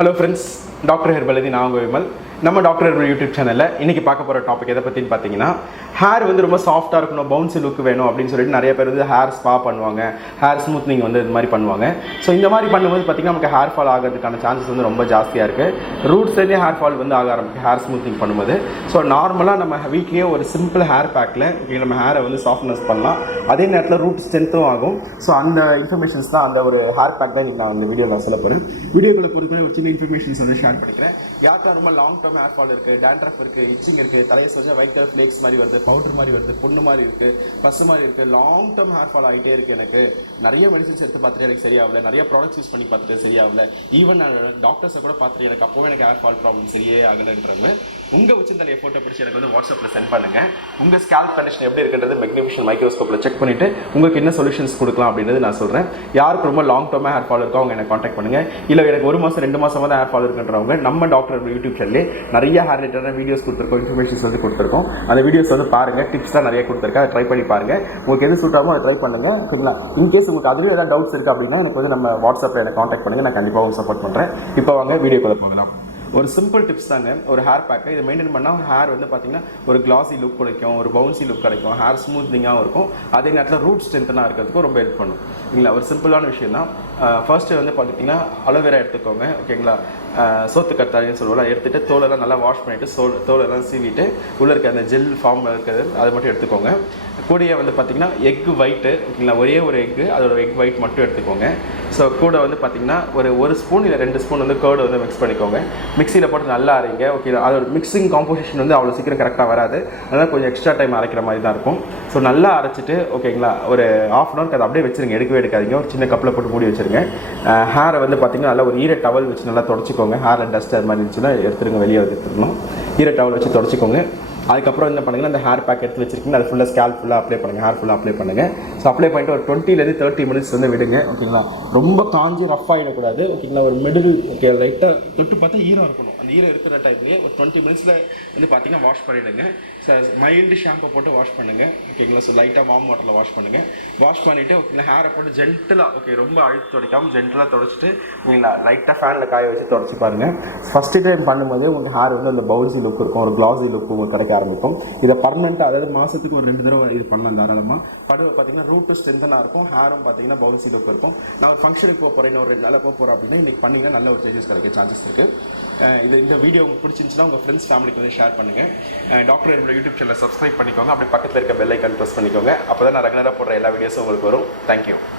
Hello friends, Dr. Herbal is Vimal. நம்ம doctor herbal YouTube சேனல்ல இன்னைக்கு பார்க்க போற டாபிக் எதை பத்தின்னு பாத்தீங்கன்னா ஹேர் வந்து ரொம்ப சாஃப்ட்டா இருக்கணும் பவுன்சி லுக் வேணும் அப்படின்னு சொல்லிட்டு நிறைய பேர் வந்து ஹேர் ஸ்பா பண்ணுவாங்க ஹேர் ஸ்மூத்னிங் வந்து இந்த மாதிரி பண்ணுவாங்க ஸோ இந்த மாதிரி பண்ணும்போது பார்த்தீங்கன்னா நமக்கு ஹேர் ஃபால் ஆகிறதுக்கான சான்சஸ் வந்து ரொம்ப ஜாஸ்தியாக இருக்குது ரூட்ஸ்லேயே ஹேர் ஃபால் வந்து ஆக ஆரம்பிக்கும் ஹேர் ஸ்மூத்னிங் பண்ணும்போது ஸோ நார்மலாக நம்ம வீக்லேயே ஒரு சிம்பிள் ஹேர் பேக்கில் நம்ம ஹேரை வந்து சாஃப்ட்னஸ் பண்ணலாம் அதே நேரத்தில் ரூட் ஸ்ட்ரென்த்தும் ஆகும் ஸோ அந்த இன்ஃபர்மேஷன்ஸ் தான் அந்த ஒரு ஹேர் பேக் தான் நான் அந்த வீடியோவில் சொல்ல போகிறேன் வீடியோக்குள்ள பொறுத்தவரை ஒரு சின்ன இன்ஃபர்மேஷன்ஸ் வந்து ஷேர் பண்ணிக்கிறேன் யாருக்கா ரொம்ப லாங் டர்ம் ஹேர் ஃபால் இருக்குது டேண்ட்ரஃப் இருக்குது இச்சிங் இருக்குது தலையை சொச்சா ஒயிட் கலர் ஃப்ளேக்ஸ் மாதிரி வருது பவுடர் மாதிரி வருது பொண்ணு மாதிரி இருக்குது பசு மாதிரி இருக்குது லாங் டர்ம் ஹேர் ஃபால் ஆகிட்டே இருக்குது எனக்கு நிறைய மெடிசன்ஸ் எடுத்து பார்த்துட்டு எனக்கு சரியாகல நிறைய ப்ராடக்ட்ஸ் யூஸ் பண்ணி பார்த்துட்டு சரியாகல ஈவன் நான் டாக்டர்ஸை கூட பார்த்துட்டு எனக்கு அப்போவே எனக்கு ஹேர் ஃபால் ப்ராப்ளம் சரியே ஆகலைன்றது உங்கள் உச்சந்தலையை ஃபோட்டோ பிடிச்சி எனக்கு வந்து வாட்ஸ்அப்பில் சென்ட் பண்ணுங்கள் உங்கள் ஸ்கேல்ப் கண்டிஷன் எப்படி இருக்குன்றது மெக்னிஃபிஷன் மைக்ரோஸ்கோப்பில் செக் பண்ணிவிட்டு உங்களுக்கு என்ன சொல்யூஷன்ஸ் கொடுக்கலாம் அப்படின்றது நான் சொல்கிறேன் யாருக்கு ரொம்ப லாங் டர்மாக ஹேர் ஃபால் இருக்கோ அவங்க எனக்கு காண்டாக்ட் பண்ணுங்கள் இல்லை எனக்கு 1 மாதம் 2 மாதமாக தான் ஹேர் ஃபால் இருக்குன்றவங்க நம்ம டாக்டர் யூடியூப் சேனல்லே நிறைய ஹேர் ரிலேட்டடான வீடியோஸ் கொடுத்துருக்கோம் இன்ஃபர்மேஷன்ஸ் வந்து கொடுத்துருக்கோம் அந்த வீடியோஸ் வந்து பாருங்கள் டிப்ஸ் தான் நிறைய கொடுத்துருக்கேன் அதை ட்ரை பண்ணி பாருங்கள் உங்களுக்கு எது சூட் ஆகுமோ அதை ட்ரை பண்ணுங்கள் ஓகேங்களா இன்கேஸ் உங்களுக்கு அதுலேயும் ஏதாவது டவுட்ஸ் இருக்குது அப்படின்னா எனக்கு வந்து நம்ம வாட்ஸ்அப்பில் எனக்கு காண்டாக்ட் பண்ணுங்கள் நான் கண்டிப்பாக உங்களுக்கு சப்போர்ட் பண்ணுறேன் இப்போ வாங்க வீடியோக்குள்ள போகலாம் ஒரு சிம்பிள் டிப்ஸ் தாங்க ஒரு ஹேர் பேக்கை இதை மெயின்டைன் பண்ணால் ஹேர் வந்து பார்த்தீங்கன்னா ஒரு கிளாஸி லுக் கிடைக்கும் ஒரு பவுன்சி லுக் கிடைக்கும் ஹேர் ஸ்மூத்னிங்காகவும் இருக்கும் அதே நேரத்தில் ரூட் ஸ்ட்ரென்த்தனாக இருக்கிறதுக்கும் ரொம்ப ஹெல்ப் பண்ணும் இல்லைங்களா ஒரு சிம்பிளான விஷயம் தான் ஃபர்ஸ்ட்டு வந்து பார்த்திங்கன்னா அலோவேரா எடுத்துக்கோங்க ஓகேங்களா சோத்து கத்தாரின்னு சொல்லுவோம் எடுத்துகிட்டு தோலெல்லாம் நல்லா வாஷ் பண்ணிவிட்டு தோலெல்லாம் சீவிட்டு உள்ளே இருக்க அந்த ஜெல் ஃபார்மில் இருக்கிறது அதை மட்டும் எடுத்துக்கோங்க கூடயே வந்து பார்த்திங்கன்னா எக் ஒயிட்டு ஓகேங்களா ஒரே ஒரு எக்கு அதோட எக் ஒயிட் மட்டும் எடுத்துக்கோங்க ஸோ கூட வந்து பார்த்திங்கன்னா ஒரு ஸ்பூன் இல்லை 2 ஸ்பூன் வந்து கேர்டு வந்து மிக்ஸ் பண்ணிக்கோங்க மிக்சியில் போட்டு நல்லா அரைங்க ஓகே அதோட மிக்சிங் காம்போசிஷன் வந்து அவ்வளோ சீக்கிரம் கரெக்டாக வராது அதனால் கொஞ்சம் எக்ஸ்ட்ரா டைம் அரைக்கிற மாதிரி தான் இருக்கும் ஸோ நல்லா அரைச்சிட்டு ஓகேங்களா ஒரு ½ அன் ஹவருக்கு அதை அப்படியே வச்சுருங்க எடுக்கவே எடுக்காதீங்க ஒரு சின்ன கப்பில் போட்டு மூடி வச்சுருங்க ஹேரை வந்து பார்த்திங்கன்னா நல்லா ஒரு ஈர டவல் வச்சு நல்லா தொடச்சிக்கோங்க ஹேரில் டஸ்ட் அது மாதிரி இருந்துச்சுன்னா எடுத்துருங்க வெளியே எடுத்துக்கணும் ஈர டவல் வச்சு தொடச்சிக்கோங்க அதுக்கப்புறம் என்ன பண்ணுங்கள் அந்த ஹேர் பேக் எடுத்து வச்சிருக்கீங்க அது ஃபுல்லாக ஸ்கேல்ப் ஃபுல்லாக அப்ளை பண்ணுங்கள் ஹேர் ஃபுல்லாக அப்ளை பண்ணுங்கள் ஸோ அப்ளை பண்ணிட்டு ஒரு 20 to 30 மினிட்ஸ் வந்து விடுங்க ஓகேங்களா ரொம்ப காஞ்சி ரஃப் ஆகிடக்கூடாது ஓகேங்களா ஒரு மிடில் ஓகே லைட்டாக தொட்டு பார்த்தா ஈரம் இருக்கணும் அந்த ஈரம் இருக்கிற டைம்லேயே ஒரு 20 மினிட்ஸில் வந்து பார்த்தீங்கன்னா வாஷ் பண்ணிவிடுங்க ஸோ மைல்டு ஷாம்பை போட்டு வாஷ் பண்ணுங்கள் ஓகேங்களா ஸோ லைட்டாக வார்ம் வாட்டரில் வாஷ் பண்ணுங்கள் வாஷ் பண்ணிவிட்டு ஓகேங்களா ஹேரை போட்டு ஜென்டலாக ஓகே ரொம்ப அழுத்து துடைக்காமல் ஜென்டலாக தொடச்சிட்டு ஓகேங்களா லைட்டாக ஃபேனில் காய வச்சு தொடச்சி பாருங்கள் ஃபஸ்ட்டு டைம் பண்ணும்போதே உங்களுக்கு ஹேர் வந்து அந்த பவுன்சி லுக் இருக்கும் ஒரு கிளாஸி லுக் உங்களுக்கு கிடைக்க ஆரம்பிக்கும் இதை பர்மனெண்ட்டாக அதாவது மாதத்துக்கு ஒரு 2 தடவை இது பண்ணலாம் தாராளமாக படுவை பார்த்தீங்கன்னா ரூட்டு ஸ்ட்ரென்த்தனாக இருக்கும் ஹேரும் பார்த்தீங்கன்னா பவுன்சி லுக் இருக்கும் நான் ஒரு ஃபங்க்ஷனுக்கு போக போகிறேன் ஒரு 2 நாள் போக போகிறோம் அப்படின்னா இன்றைக்கி பண்ணிங்கன்னா நல்ல ஒரு சேஞ்சஸ் கிடைக்க சான்சஸ் இருக்குது இந்த வீடியோ உங்களுக்கு பிடிச்சிருந்துச்சுன்னா உங்கள் ஃப்ரெண்ட்ஸ் ஃபேமிலிக்கு வந்து ஷேர் பண்ணுங்கள் டாக்டர் என்னோட யூடியூப் சேனலை சப்ஸ்கிரைப் பண்ணிக்கோங்க அப்படி பக்கத்தில் இருக்க பெல் ஐக்கான் ப்ரெஸ் பண்ணிக்கோங்க அப்போ தான் நான் ரெகுலராக போடுற எல்லா வீடியோஸும் உங்களுக்கு வரும் தேங்க்யூ